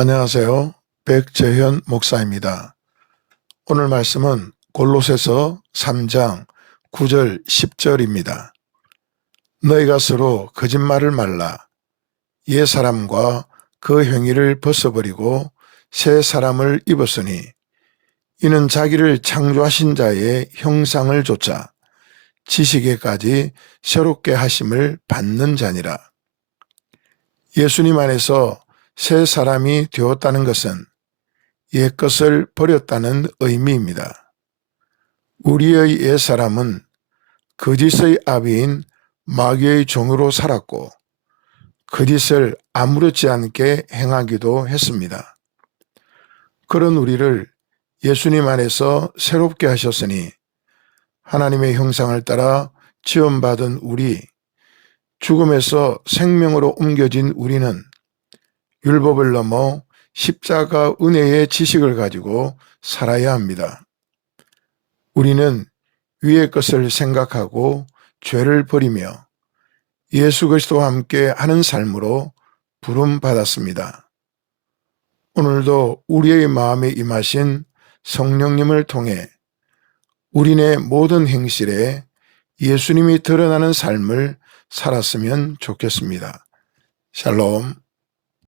안녕하세요. 백재현 목사입니다. 오늘 말씀은 골로새서 3장 9절 10절입니다. 너희가 서로 거짓말을 말라. 옛 사람과 그 행위를 벗어버리고 새 사람을 입었으니 이는 자기를 창조하신 자의 형상을 조차 지식에까지 새롭게 하심을 받는 자니라. 예수님 안에서 새 사람이 되었다는 것은 옛 것을 버렸다는 의미입니다. 우리의 옛 사람은 거짓의 아비인 마귀의 종으로 살았고 거짓을 아무렇지 않게 행하기도 했습니다. 그런 우리를 예수님 안에서 새롭게 하셨으니 하나님의 형상을 따라 지원받은 우리, 죽음에서 생명으로 옮겨진 우리는 율법을 넘어 십자가 은혜의 지식을 가지고 살아야 합니다. 우리는 위의 것을 생각하고 죄를 버리며 예수 그리스도와 함께 하는 삶으로 부름 받았습니다. 오늘도 우리의 마음에 임하신 성령님을 통해 우리네 모든 행실에 예수님이 드러나는 삶을 살았으면 좋겠습니다. 샬롬.